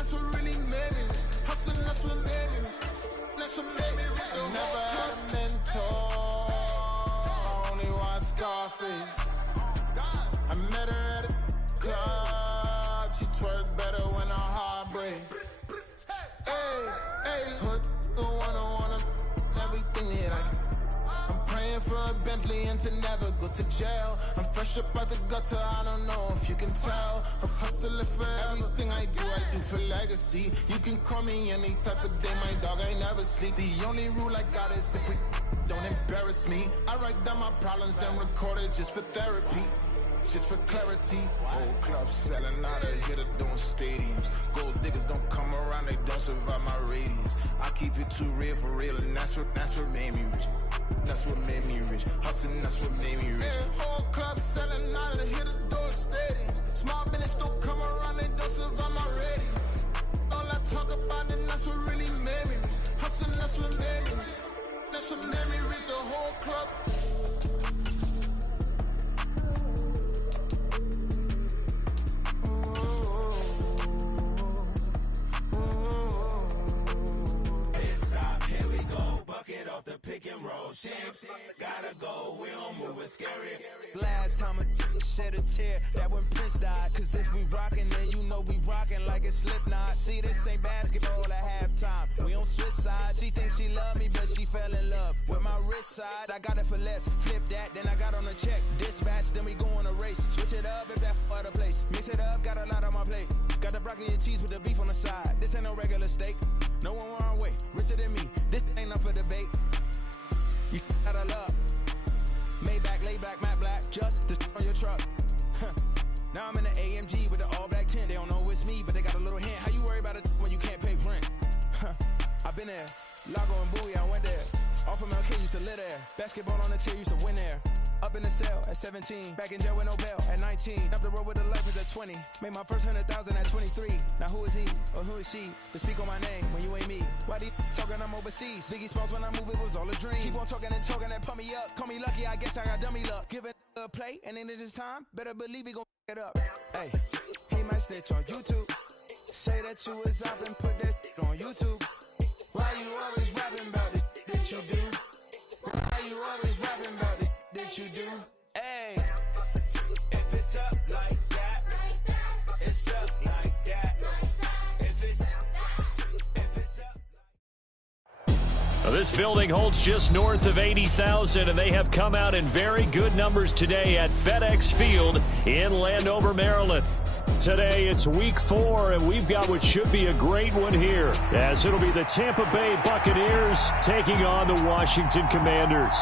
that's what really made me. Hustling, that's what made me. That's what made me rich. I never had a mentor. Only one Scarface. I met her at a club. She twerk better when her heart breaks. Hey, hood, the wanna everything that I'm praying for a Bentley and to never go to jail. I'm fresh up out the gutter, I don't know if you can tell. I'm hustling for everything I do for legacy. You can call me any type of day, my dog, I never sleep. The only rule I got is if we don't embarrass me. I write down my problems, then record it just for therapy. Just for clarity, old clubs selling out of here to doing stadiums. Gold diggers don't come around, they don't survive my radius. I keep it too real for real, and that's what made me rich. That's what made me rich. Hustling, that's what made me rich. Yeah, whole clubs selling out of here to doing stadiums. Small business don't come around, they don't survive my radius. All I talk about, and that's what really made me rich. Hustling, that's what made me rich. That's what made me rich. The whole club. Off the pick and roll shit, gotta go, we don't move, it's scary. Last time a shed a tear, that when Prince died. Cause if we rockin', then you know we rockin' like a Slipknot. See, this ain't basketball at halftime, we on switch sides. She thinks she love me, but she fell in love with my rich side. I got it for less, flip that, then I got on a check. Dispatch, then we go on a race. Switch it up if that other place. Mix it up, got a lot on my plate. Got the broccoli and cheese with the beef on the side. This ain't no regular steak, no one wrong way, richer than me. This ain't up for debate. You out of luck. Maybach, laid back, matte black, just to on your truck. Now I'm in the AMG with the all black tint. They don't know it's me, but they got a little hint. How you worry about it when you can't pay rent? I've been there. Lago and Bowie, I went there. Off of MLK, used to live there. Basketball on the tier, used to win there. Up in the cell at 17. Back in jail with no bail at 19. Up the road with the legends at 20. Made my first 100,000 at 23. Now who is he or who is she to speak on my name when you ain't me? Why they talking I'm overseas? Biggie Smalls when I move, it was all a dream. Keep on talking and pump me up. Call me lucky, I guess I got dummy luck. Give it a play, and then it is time. Better believe he gon' it up. Hey, he might snitch on YouTube. Say that you was up and put that on YouTube. Why you always rapping about it that you do? Why you always rapping about it that you do? Hey, if it's up like that, it's up like that. If it's up. Now, this building holds just north of 80,000, and they have come out in very good numbers today at FedEx Field in Landover, Maryland. Today, it's week 4, and we've got what should be a great one here, as it'll be the Tampa Bay Buccaneers taking on the Washington Commanders.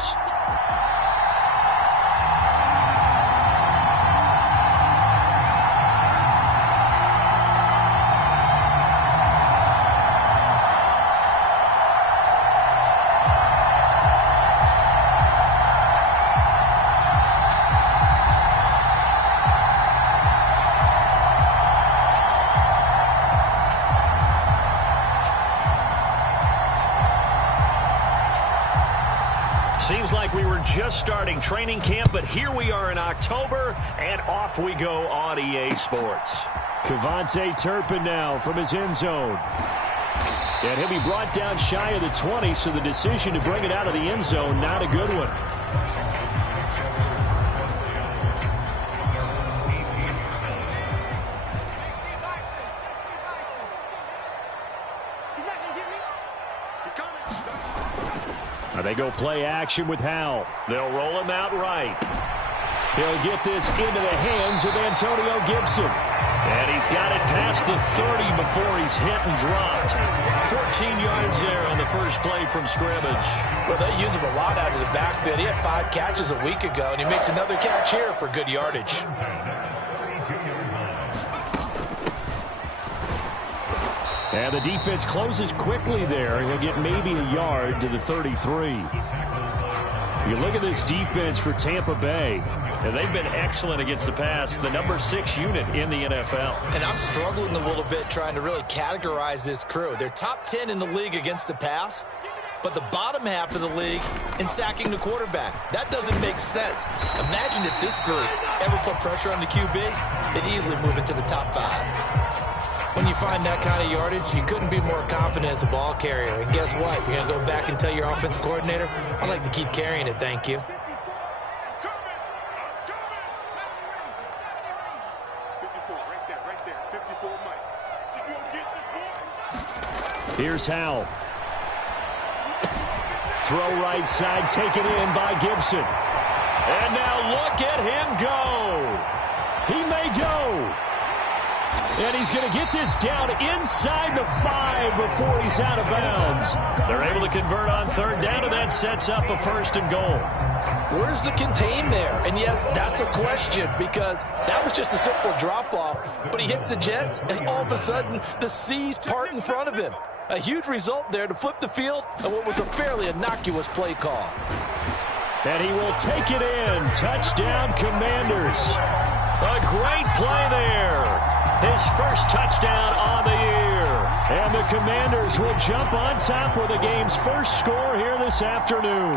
Seems like we were just starting training camp, but here we are in October, and off we go on EA Sports. Kevontae Turpin now from his end zone. And he'll be brought down shy of the 20, so the decision to bring it out of the end zone, not a good one. They go play action with Howell. They'll roll him out right. He'll get this into the hands of Antonio Gibson. And he's got it past the 30 before he's hit and dropped. 14 yards there on the first play from scrimmage. Well, they use him a lot out of the backfield. He had 5 catches a week ago, and he makes another catch here for good yardage. And the defense closes quickly there. He'll get maybe a yard to the 33. You look at this defense for Tampa Bay, and they've been excellent against the pass, the number 6 unit in the NFL. And I'm struggling a little bit trying to really categorize this crew. They're top 10 in the league against the pass, but the bottom half of the league in sacking the quarterback. That doesn't make sense. Imagine if this group ever put pressure on the QB, they'd easily move into the top 5. When you find that kind of yardage, you couldn't be more confident as a ball carrier. And guess what? You're going to go back and tell your offensive coordinator, I'd like to keep carrying it, thank you. Here's Howell. Throw right side, taken in by Gibson. And now look at him go. He may go. And he's going to get this down inside the 5 before he's out of bounds. They're able to convert on third down, and that sets up a 1st and goal. Where's the contain there? And yes, that's a question because that was just a simple drop-off. But he hits the Jets, and all of a sudden, the seas part in front of him. A huge result there to flip the field and what was a fairly innocuous play call. And he will take it in. Touchdown, Commanders. A great play there. His first touchdown on the year. And the Commanders will jump on top with the game's first score here this afternoon.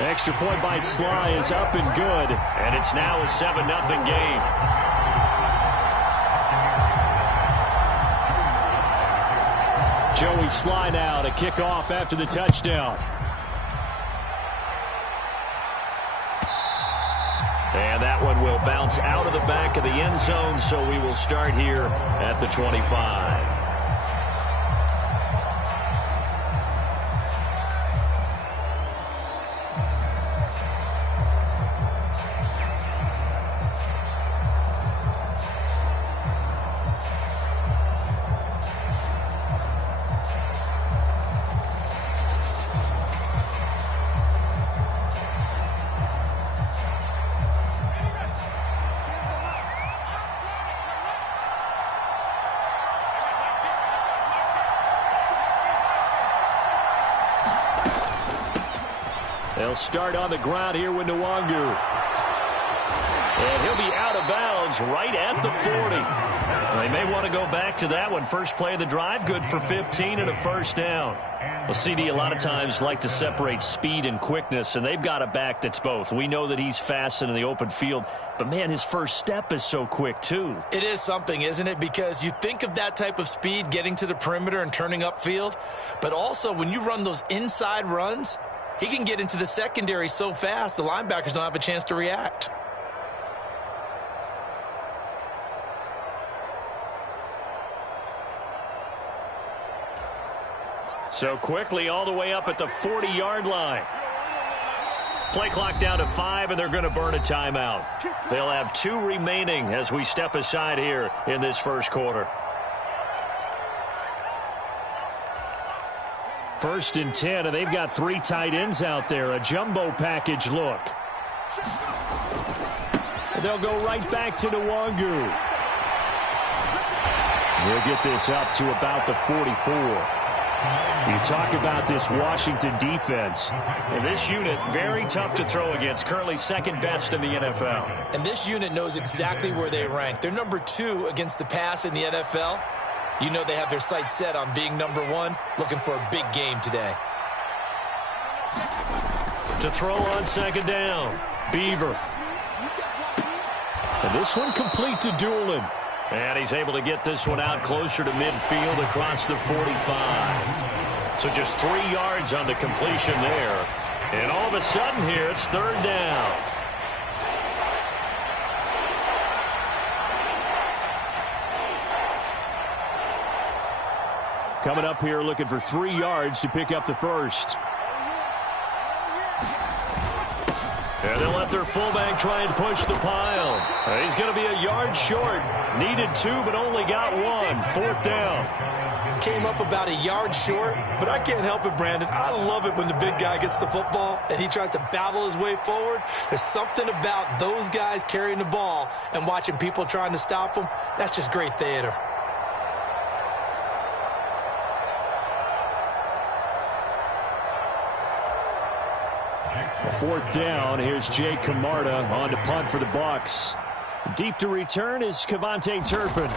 Extra point by Sly is up and good. And it's now a 7-0 game. Joey Sly now to kick off after the touchdown. And that one will bounce out of the back of the end zone, so we will start here at the 25. They'll start on the ground here with Nwangu. And he'll be out of bounds right at the 40. They may want to go back to that one. First play of the drive, good for 15 and a 1st down. Well, CD a lot of times like to separate speed and quickness, and they've got a back that's both. We know that he's fast in the open field, but, man, his first step is so quick, too. It is something, isn't it? Because you think of that type of speed getting to the perimeter and turning upfield, but also when you run those inside runs, he can get into the secondary so fast the linebackers don't have a chance to react. So quickly all the way up at the 40-yard line. Play clock down to 5, and they're going to burn a timeout. They'll have 2 remaining as we step aside here in this first quarter. 1st and 10, and they've got 3 tight ends out there. A jumbo package look. And they'll go right back to Nwangu. We'll get this up to about the 44. You talk about this Washington defense. And this unit, very tough to throw against. Currently 2nd best in the NFL. And this unit knows exactly where they rank. They're number 2 against the pass in the NFL. You know they have their sights set on being number 1, looking for a big game today. To throw on 2nd down, Beaver. And this one complete to Doolin. And he's able to get this one out closer to midfield across the 45. So just 3 yards on the completion there. And all of a sudden here, it's 3rd down. Coming up here looking for 3 yards to pick up the first. And they'll let their fullback try and push the pile. He's going to be a yard short. Needed 2, but only got 1. 4th down. Came up about a yard short, but I can't help it, Brandon. I love it when the big guy gets the football and he tries to battle his way forward. There's something about those guys carrying the ball and watching people trying to stop them. That's just great theater. 4th down. Here's Jay Camarda on to punt for the Bucs. Deep to return is Cavante Turpin.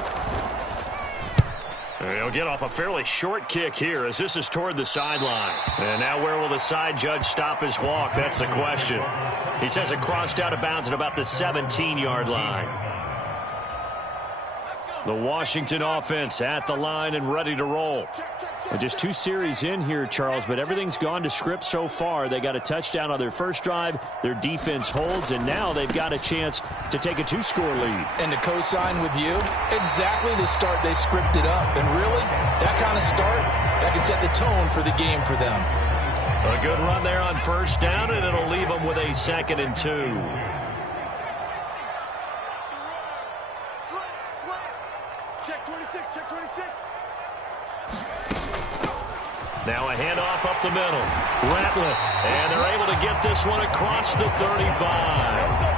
He'll get off a fairly short kick here as this is toward the sideline. And now where will the side judge stop his walk? That's the question. He says it crossed out of bounds at about the 17-yard line. The Washington offense at the line and ready to roll. And just 2 series in here, Charles, but everything's gone to script so far. They got a touchdown on their first drive. Their defense holds, and now they've got a chance to take a 2-score lead. And to co-sign with you, exactly the start they scripted up. And really, that kind of start, that can set the tone for the game for them. A good run there on first down, and it'll leave them with a 2nd and 2. Now a handoff up the middle. Ratliff, and they're able to get this one across the 35.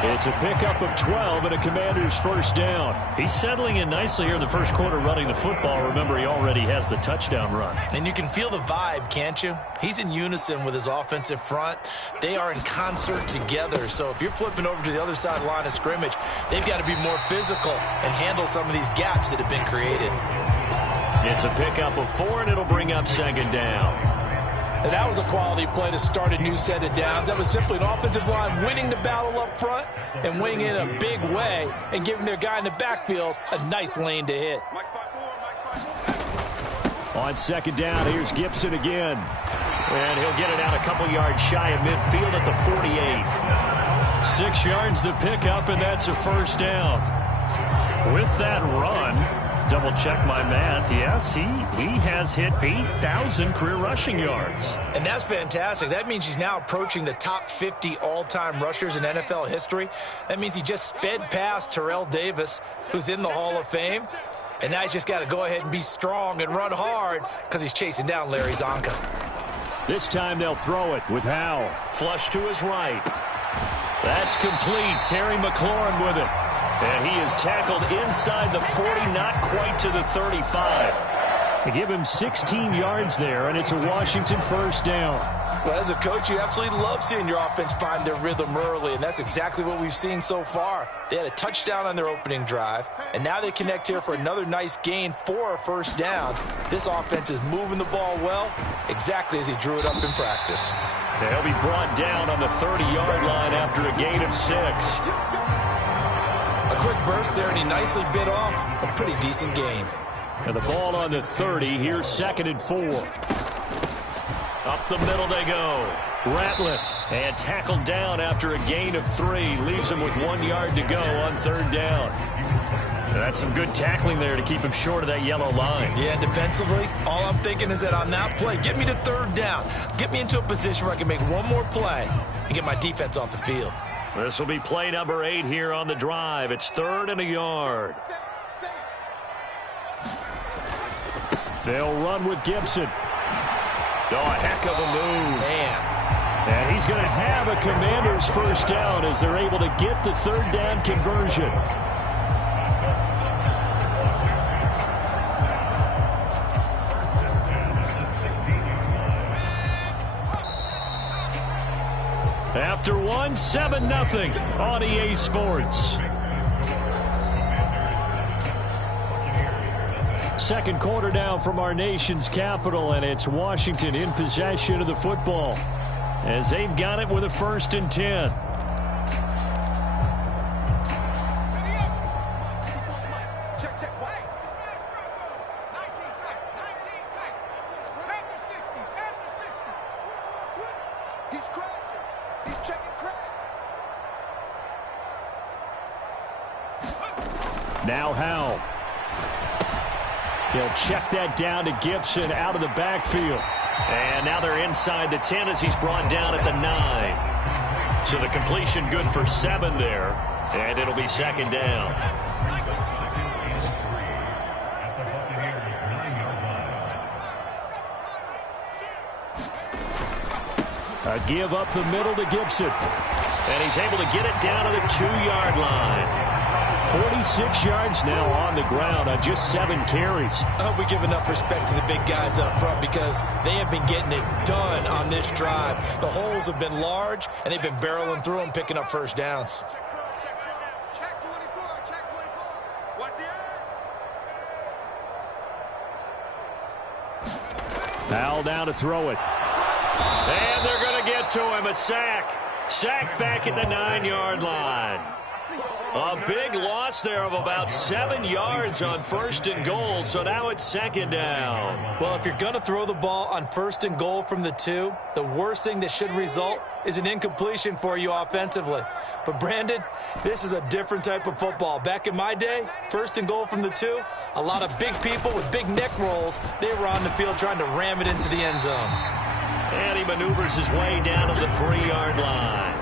It's a pickup of 12 and a Commander's first down. He's settling in nicely here in the first quarter running the football. Remember, he already has the touchdown run. And you can feel the vibe, can't you? He's in unison with his offensive front. They are in concert together. So if you're flipping over to the other side line of scrimmage, they've got to be more physical and handle some of these gaps that have been created. It's a pickup of 4, and it'll bring up 2nd down. And that was a quality play to start a new set of downs. That was simply an offensive line winning the battle up front and winning in a big way and giving their guy in the backfield a nice lane to hit. On 2nd down, here's Gibson again. And he'll get it out a couple yards shy of midfield at the 48. 6 yards the pickup, and that's a first down. With that run, double check my math. Yes, he has hit 8,000 career rushing yards. And that's fantastic. That means he's now approaching the top 50 all-time rushers in NFL history. That means he just sped past Terrell Davis, who's in the Hall of Fame. And now he's just got to go ahead and be strong and run hard because he's chasing down Larry Zonka. This time they'll throw it with Howell. Flush to his right. That's complete. Terry McLaurin with it. And he is tackled inside the 40, not quite to the 35. They give him 16 yards there, and it's a Washington first down. Well, as a coach, you absolutely love seeing your offense find their rhythm early, and that's exactly what we've seen so far. They had a touchdown on their opening drive, and now they connect here for another nice gain for a first down. This offense is moving the ball well, exactly as he drew it up in practice. They'll be brought down on the 30-yard line after a gain of 6. A quick burst there, and he nicely bit off a pretty decent gain. And the ball on the 30. Here's 2nd and 4. Up the middle they go. Ratliff, and tackled down after a gain of 3. Leaves him with 1 yard to go on 3rd down. And that's some good tackling there to keep him short of that yellow line. Yeah, defensively, all I'm thinking is that on that play, get me to 3rd down. Get me into a position where I can make one more play and get my defense off the field. This will be play number 8 here on the drive. It's 3rd and a yard. They'll run with Gibson. Oh, a heck of a move. Man. And he's going to have a Commander's first down as they're able to get the 3rd down conversion. After 1, 7-0 on EA Sports. Second quarter down from our nation's capital, and it's Washington in possession of the football as they've got it with a 1st and 10. Now Howell. He'll check that down to Gibson out of the backfield. And now they're inside the 10 as he's brought down at the 9. So the completion good for 7 there. And it'll be 2nd down. A give up the middle to Gibson. And he's able to get it down to the 2-yard line. 46 yards now on the ground on just 7 carries. I hope we give enough respect to the big guys up front because they have been getting it done on this drive. The holes have been large, and they've been barreling through them, picking up first downs. Powell down to throw it. And they're going to get to him. A sack. Sacked back at the 9-yard line. A big loss there of about 7 yards on 1st and goal, so now it's 2nd down. Well, if you're going to throw the ball on 1st and goal from the 2, the worst thing that should result is an incompletion for you offensively. But, Brandon, this is a different type of football. Back in my day, 1st and goal from the 2, a lot of big people with big neck rolls, they were on the field trying to ram it into the end zone. And he maneuvers his way down to the 3-yard line.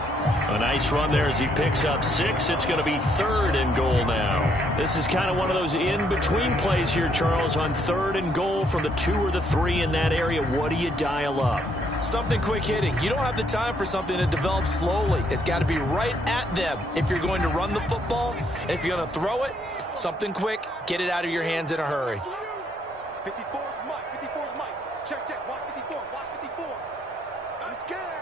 A nice run there as he picks up 6. It's going to be 3rd and goal now. This is kind of one of those in-between plays here, Charles, on 3rd and goal from the 2 or the 3 in that area. What do you dial up? Something quick hitting. You don't have the time for something to develop slowly. It's got to be right at them if you're going to run the football. And if you're going to throw it, something quick, get it out of your hands in a hurry. 54's Mike. 54's Mike. Check, check. Watch 54. Watch 54. I'm scared.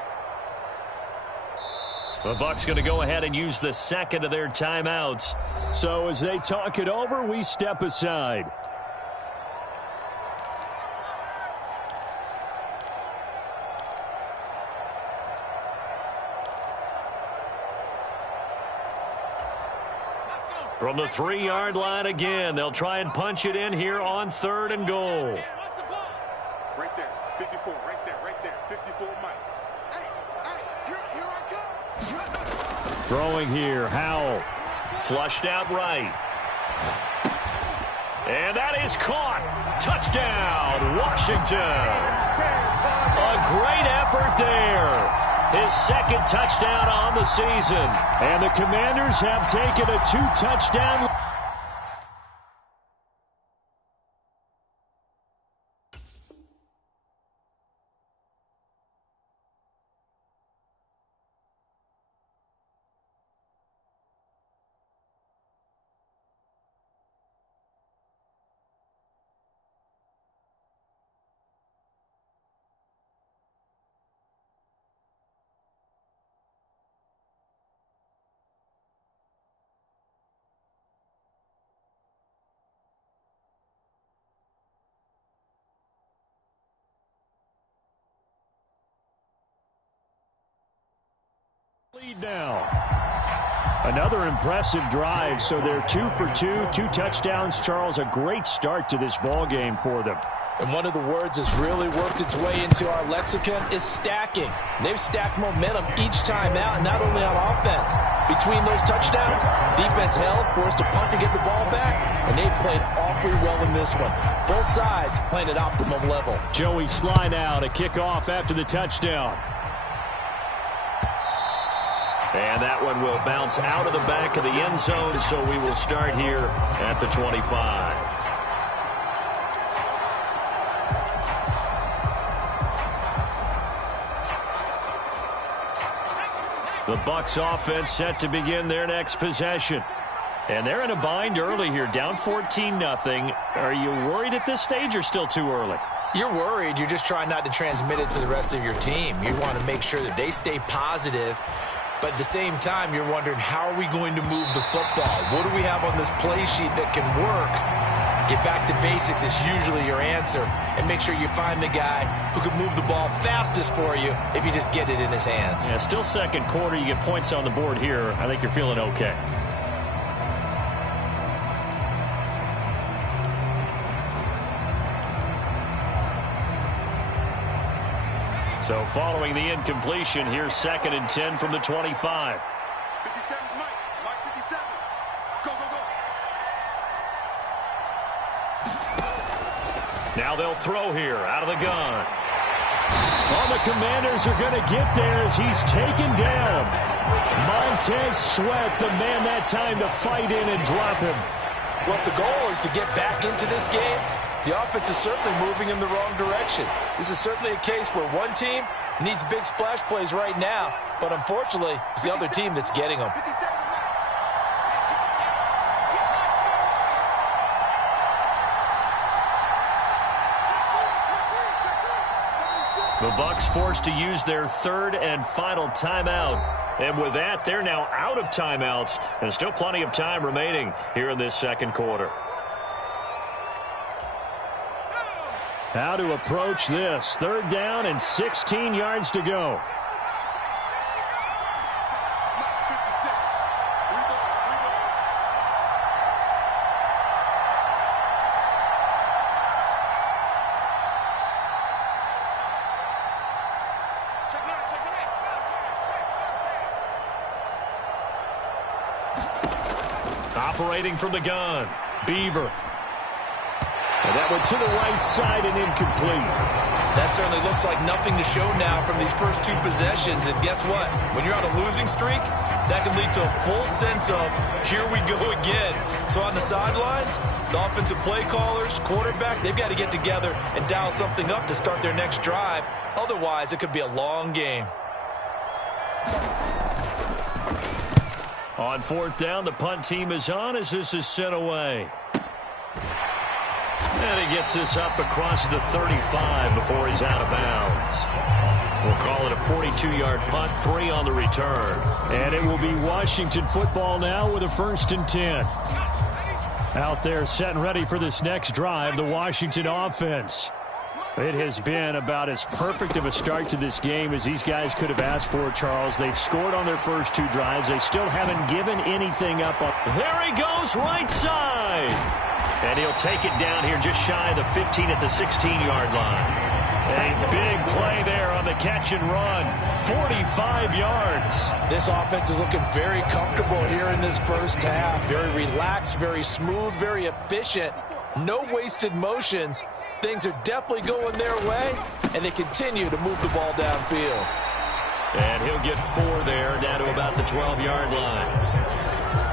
The Bucs going to go ahead and use the 2nd of their timeouts. So as they talk it over, we step aside. From the 3-yard line again, they'll try and punch it in here on 3rd and goal. Right there. 54. Right there. Right there. 54 Mike. Throwing here, Howell. Flushed out right. And that is caught. Touchdown, Washington. A great effort there. His 2nd touchdown on the season. And the Commanders have taken a 2-touchdown. Lead now. Another impressive drive, so they're 2 for 2, 2 touchdowns. Charles, a great start to this ball game for them. And one of the words that's really worked its way into our lexicon is stacking. They've stacked momentum each time out, not only on offense. Between those touchdowns, defense held, forced to punt to get the ball back, and they've played awfully well in this one. Both sides playing at optimum level. Joey Sly now to kick off after the touchdown. And that one will bounce out of the back of the end zone, so we will start here at the 25. The Bucs offense set to begin their next possession. And they're in a bind early here, down 14-0. Are you worried at this stage or still too early? You're worried. You're just trying not to transmit it to the rest of your team. You want to make sure that they stay positive. But at the same time, you're wondering, how are we going to move the football? What do we have on this play sheet that can work? Get back to basics is usually your answer. And make sure you find the guy who can move the ball fastest for you if you just get it in his hands. Yeah, still 2nd quarter. You get points on the board here. I think you're feeling okay. So following the incompletion, here's 2nd and 10 from the 25. 57's Mike. Mike 57. Go, go, go. Now they'll throw here out of the gun. Well, the Commanders are going to get there as he's taken down. Montez Sweat, the man that time to fight in and drop him. Well, if the goal is to get back into this game, the offense is certainly moving in the wrong direction. This is certainly a case where one team needs big splash plays right now, but unfortunately, it's the other team that's getting them. The Bucs forced to use their 3rd and final timeout. And with that, they're now out of timeouts, and still plenty of time remaining here in this 2nd quarter. How to approach this. 3rd down and 16 yards to go. Operating from the gun, Beaver. And that went to the right side and incomplete. That certainly looks like nothing to show now from these first 2 possessions. And guess what? When you're on a losing streak, that can lead to a full sense of, here we go again. So on the sidelines, the offensive play callers, quarterback, they've got to get together and dial something up to start their next drive. Otherwise, it could be a long game. On 4th down, the punt team is on as this is sent away. And he gets this up across the 35 before he's out of bounds. We'll call it a 42-yard punt, 3 on the return. And it will be Washington football now with a 1st and 10. Out there set and ready for this next drive, the Washington offense. It has been about as perfect of a start to this game as these guys could have asked for, Charles. They've scored on their first 2 drives. They still haven't given anything up. There he goes, right side. And he'll take it down here just shy of the 15 at the 16-yard line. A big play there on the catch and run. 45 yards. This offense is looking very comfortable here in this first half. Very relaxed, very smooth, very efficient. No wasted motions. Things are definitely going their way, and they continue to move the ball downfield. And he'll get 4 there, down to about the 12-yard line.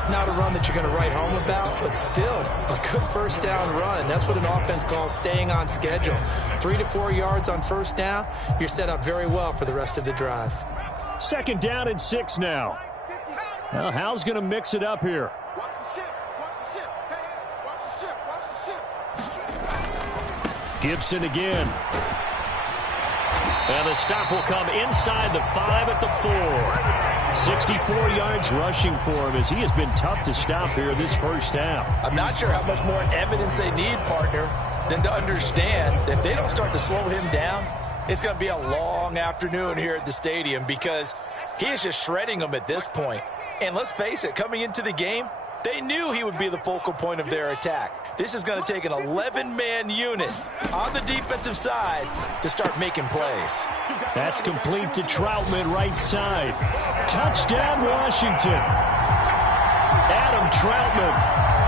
Not a run that you're going to write home about, but still a good first down run. That's what an offense calls staying on schedule. 3 to 4 yards on first down, you're set up very well for the rest of the drive. 2nd down and 6 now. Well, Hal's going to mix it up here. Watch the ship. Watch the ship. Hey, watch the ship. Watch the ship. Gibson again. And the stop will come inside the 5 at the 4. 64 yards rushing for him as he has been tough to stop here this first half. I'm not sure how much more evidence they need, partner, than to understand that if they don't start to slow him down, it's going to be a long afternoon here at the stadium because he is just shredding them at this point. And let's face it, coming into the game, they knew he would be the focal point of their attack. This is going to take an 11-man unit on the defensive side to start making plays. That's complete to Troutman, right side. Touchdown, Washington. Adam Troutman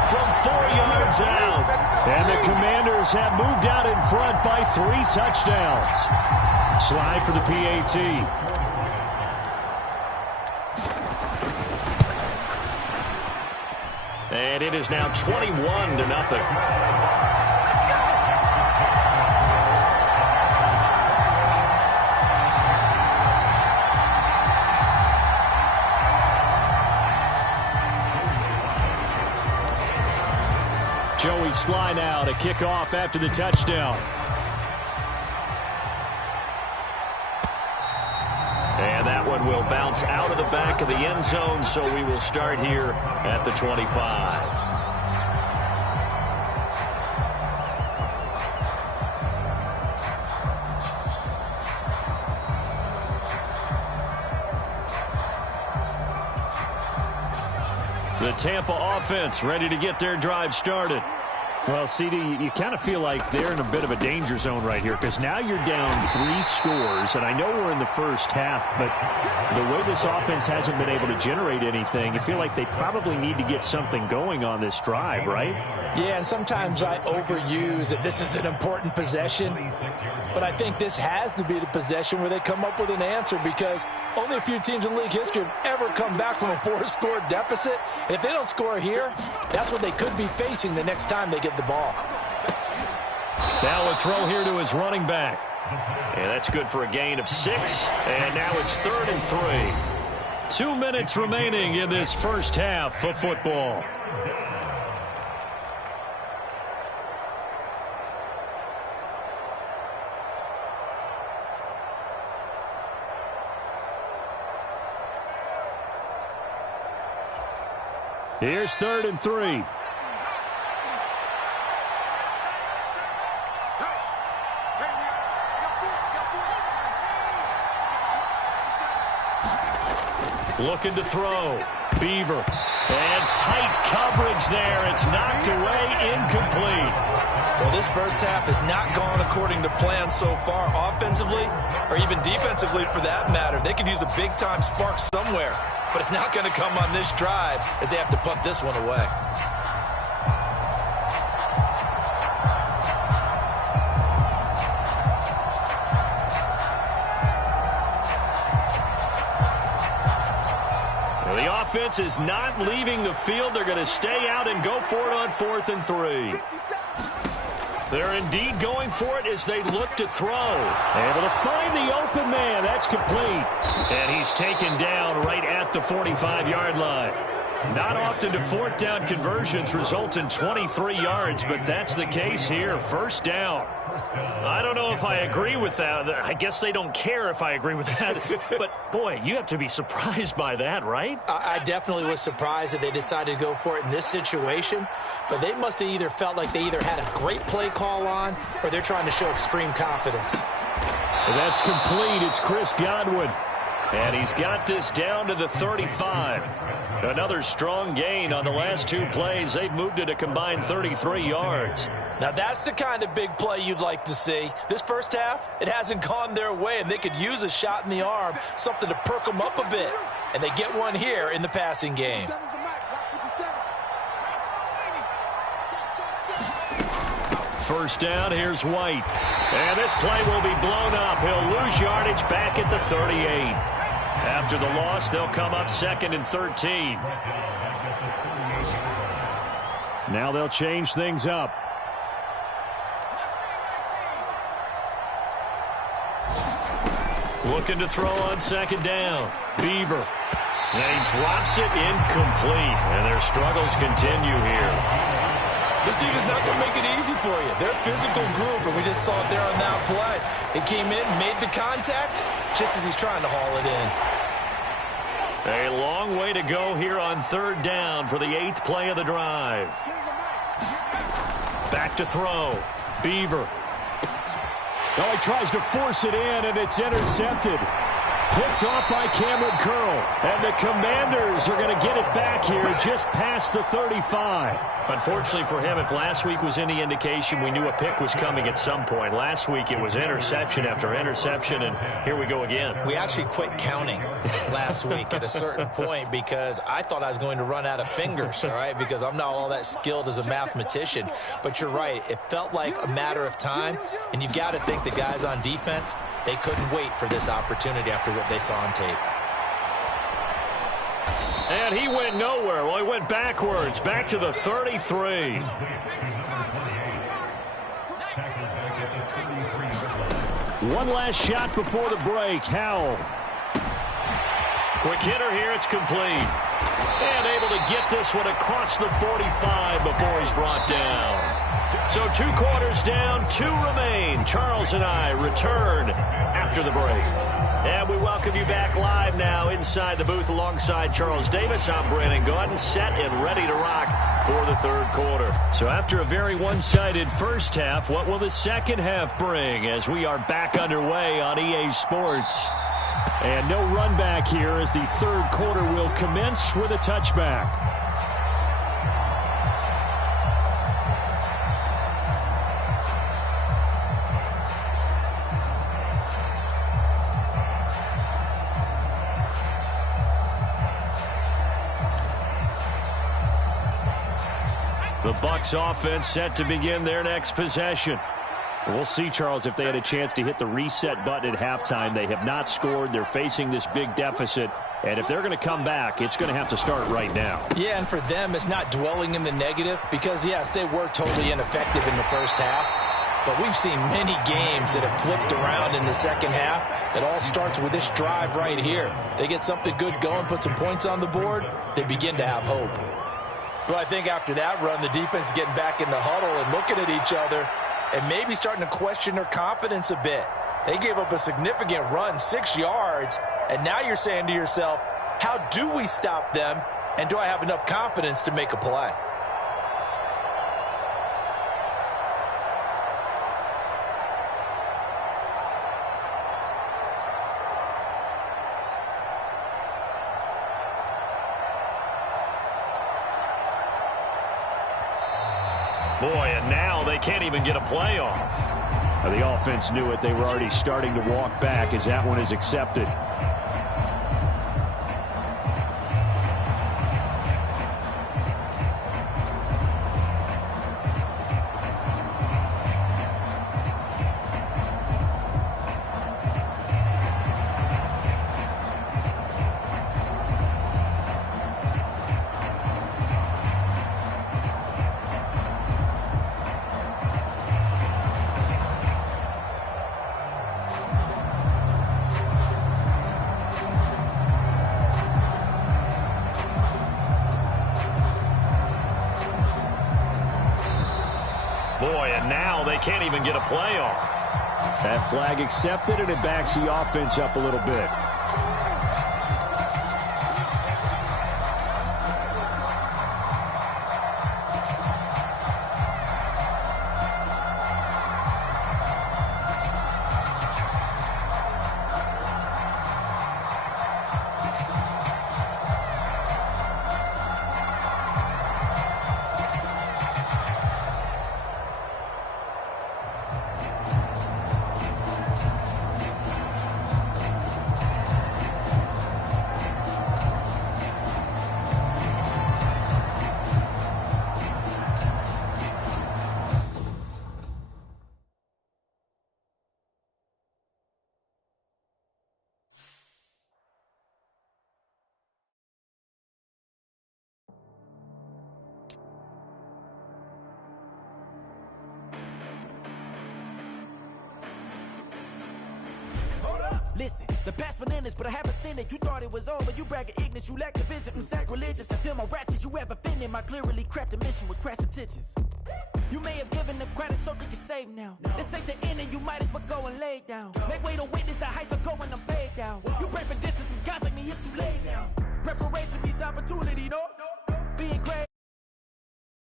from 4 yards out. And the Commanders have moved out in front by 3 touchdowns. Slide for the PAT. And it is now 21-0. Joey Sly now to kick off after the touchdown. And that one will bounce out of the back of the end zone, so we will start here at the 25. The Tampa offense ready to get their drive started. Well, CD, you kind of feel like they're in a bit of a danger zone right here because now you're down 3 scores, and I know we're in the first half, but the way this offense hasn't been able to generate anything, you feel like they probably need to get something going on this drive, right? Yeah, and sometimes I overuse that this is an important possession, but I think this has to be the possession where they come up with an answer because only a few teams in league history have ever come back from a 4-score deficit, and if they don't score here, that's what they could be facing the next time they get the ball. Now a throw here to his running back. And that's good for a gain of 6. And now it's 3rd and 3. 2 minutes remaining in this first half of football. Here's 3rd and 3. Looking to throw. Beaver. And tight coverage there. It's knocked away, incomplete. Well, this first half has not gone according to plan so far, offensively or even defensively for that matter. They could use a big-time spark somewhere, but it's not going to come on this drive as they have to punt this one away. The offense is not leaving the field. They're going to stay out and go for it on 4th and 3. They're indeed going for it as they look to throw. Able to find the open man. That's complete. And he's taken down right at the 45-yard line. Not often do 4th down conversions result in 23 yards, but that's the case here. First down. I don't know if I agree with that. I guess they don't care if I agree with that. But, boy, you have to be surprised by that, right? I definitely was surprised that they decided to go for it in this situation. But they must have either felt like they either had a great play call on or they're trying to show extreme confidence. That's complete. It's Chris Godwin. And he's got this down to the 35. Another strong gain on the last 2 plays. They've moved it a combined 33 yards. Now, that's the kind of big play you'd like to see. This first half, it hasn't gone their way, and they could use a shot in the arm, something to perk them up a bit. And they get one here in the passing game. First down, here's White. And this play will be blown up. He'll lose yardage back at the 38. After the loss, they'll come up 2nd and 13. Now they'll change things up. Looking to throw on 2nd down. Beaver. And he drops it incomplete. And their struggles continue here. This team is not going to make it easy for you. They're a physical group, and we just saw it there on that play. They came in, made the contact, just as he's trying to haul it in. A long way to go here on 3rd down for the 8th play of the drive. Back to throw. Beaver. Oh, he tries to force it in, and it's intercepted. Picked off by Cameron Curl. And the Commanders are going to get it back here just past the 35. Unfortunately for him, if last week was any indication, we knew a pick was coming at some point. Last week it was interception after interception, and here we go again. We actually quit counting last week at a certain point because I thought I was going to run out of fingers, all right, because I'm not all that skilled as a mathematician. But you're right. It felt like a matter of time, and you've got to think the guys on defense, they couldn't wait for this opportunity after what they saw on tape. And he went nowhere. Well, he went backwards, back to the 33. One last shot before the break. Howell. Quick hitter here. It's complete. And able to get this one across the 45 before he's brought down. So 2 quarters down, 2 remain. Charles and I return after the break. And we welcome you back live now inside the booth alongside Charles Davis. I'm Brandon Gaudin, set and ready to rock for the 3rd quarter. So after a very one-sided first half, what will the second half bring as we are back underway on EA Sports? And no run back here as the 3rd quarter will commence with a touchback. The Bucs offense set to begin their next possession. We'll see, Charles, if they had a chance to hit the reset button at halftime. They have not scored. They're facing this big deficit. And if they're going to come back, it's going to have to start right now. Yeah, and for them, it's not dwelling in the negative because, yes, they were totally ineffective in the first half. But we've seen many games that have flipped around in the second half. It all starts with this drive right here. They get something good going, put some points on the board, they begin to have hope. Well, I think after that run, the defense is getting back in the huddle and looking at each other and maybe starting to question their confidence a bit. They gave up a significant run, 6 yards, and now you're saying to yourself, how do we stop them, and do I have enough confidence to make a play? Boy, and now they can't even get a play off. Now, the offense knew it. They were already starting to walk back as that one is accepted. Boy, and now they can't even get a play off. That flag accepted, and it backs the offense up a little bit. Listen, the past bananas, but I haven't seen it. You thought it was over, you bragging ignorance, you lack the vision. Sacrilegious, I feel my wrath, cause you have offended my clearly crafted mission with crass intentions. You may have given the credit so they can save now. This ain't the end and you might as well go and lay down. Make way to witness